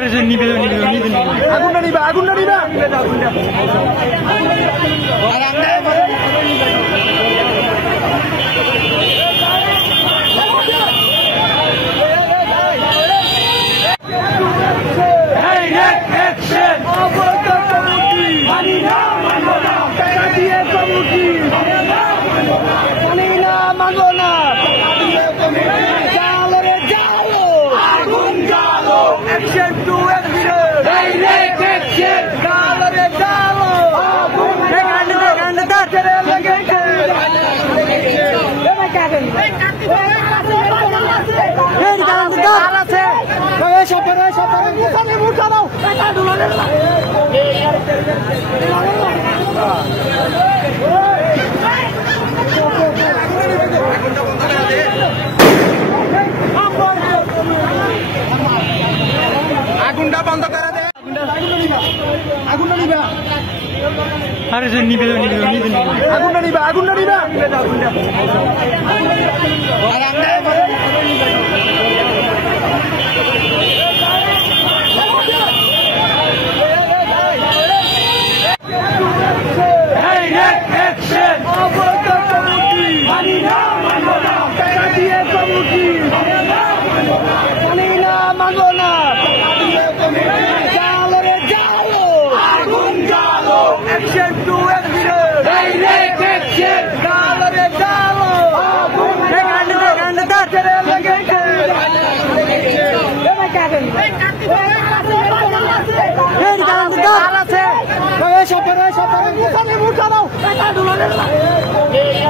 আরে যে নিবে আগুনটা নিবা Action to action! Direct action! Dalare dalo! আগুনটা বন্ধ করে দে আগুনটা নিবা আরে যে নিবে আগুনটা নিবা Action to action! Direct action! Dalare dalo! Hey,